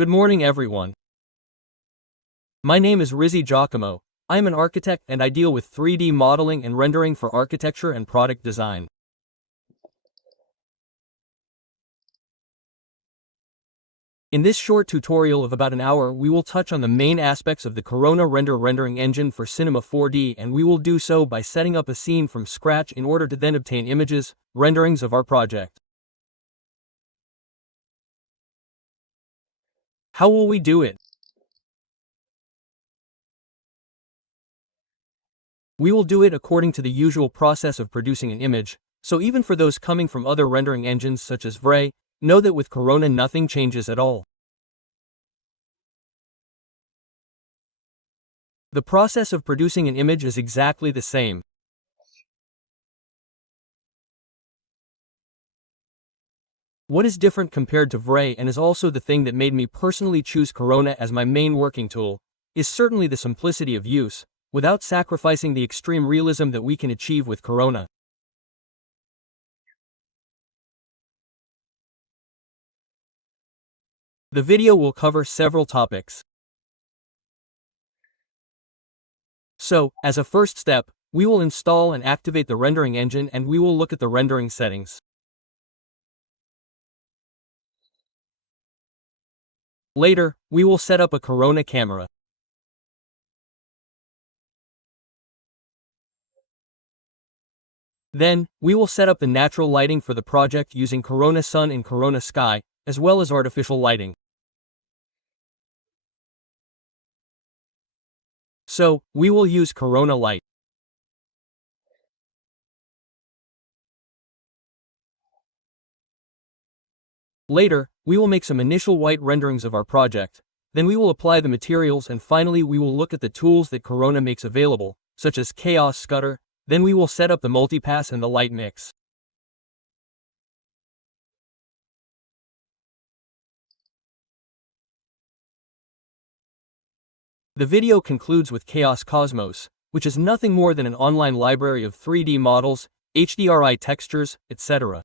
Good morning, everyone. My name is Rizzi Giacomo. I am an architect and I deal with 3D modeling and rendering for architecture and product design. In this short tutorial of about an hour, we will touch on the main aspects of the Corona rendering engine for Cinema 4D, and we will do so by setting up a scene from scratch in order to then obtain images, renderings of our project. How will we do it? We will do it according to the usual process of producing an image, so even for those coming from other rendering engines such as Vray, know that with Corona nothing changes at all. The process of producing an image is exactly the same. What is different compared to Vray, and is also the thing that made me personally choose Corona as my main working tool, is certainly the simplicity of use, without sacrificing the extreme realism that we can achieve with Corona. The video will cover several topics. So, as a first step, we will install and activate the rendering engine and we will look at the rendering settings. Later, we will set up a Corona camera. Then, we will set up the natural lighting for the project using Corona Sun and Corona Sky, as well as artificial lighting. So, we will use Corona Light. Later, we will make some initial white renderings of our project. Then we will apply the materials, and finally we will look at the tools that Corona makes available, such as Chaos Scutter. Then we will set up the multipass and the light mix. The video concludes with Chaos Cosmos, which is nothing more than an online library of 3D models, HDRI textures, etc.